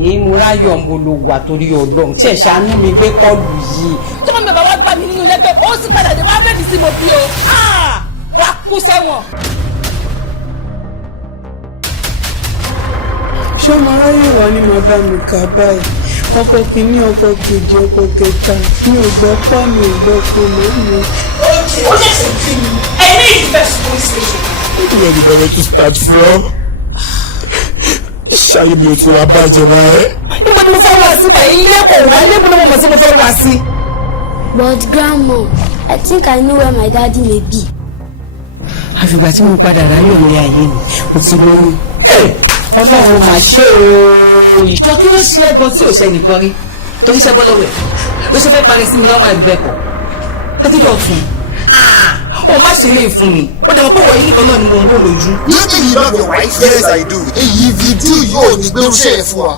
ní múráyọ̀ mo lo wà torí Ọlọ́run tí ẹ̀ ṣàánú mi gbé kọlù yìí. tó bá mi bàbá gbà mí nínú lẹ́gbẹ̀ẹ́ ó sì padà dé wá fẹ́ mi sí mo bí o wá kú sẹ́wọ̀n. ṣé ọmọ aráyè wà ní màá bá mi kà báyìí ọkọ kìíní ọkọ kejì ọkọ kẹta mi ò gbọ́ pọ́ mi ò gbọ́ polo mi. ó ṣẹ̀ṣẹ̀ bí mi ẹni ìfẹ́ police station. Where the better to start from? Ṣayé mi ò ti wá bàjẹ́ wá ẹ́. níbo ni mo fẹ́ wá sí báyìí ilé kò wá ilé ìbùdó mo mọ̀ sí mo fẹ́ wá sí. But grandma, I think I know where my daddy may be. àfìgbà tí mo padà ráyọ̀ ní ayé mi mo ti lóyún. Ọlọ́run máa ṣe o. ìjọ kí ló ṣe ẹ̀gbọ́n tí ò ṣe nìkan rí torí ṣe bọ́ lọ́wọ́ ẹ̀ ló ṣe fẹ́ parí sí mi lọ́wọ́ ẹ̀dùbẹ́ kọ̀ kẹ́tíjọ́ tún ó má ṣe lè fún mi ó dẹ̀ mọ̀ pé wọ̀nyí nìkan náà ni mo ń wò lójú. You think you love your wife? Yes, I do. Hey, if you do, yóò ní gbé oṣù ẹ̀ fún wa.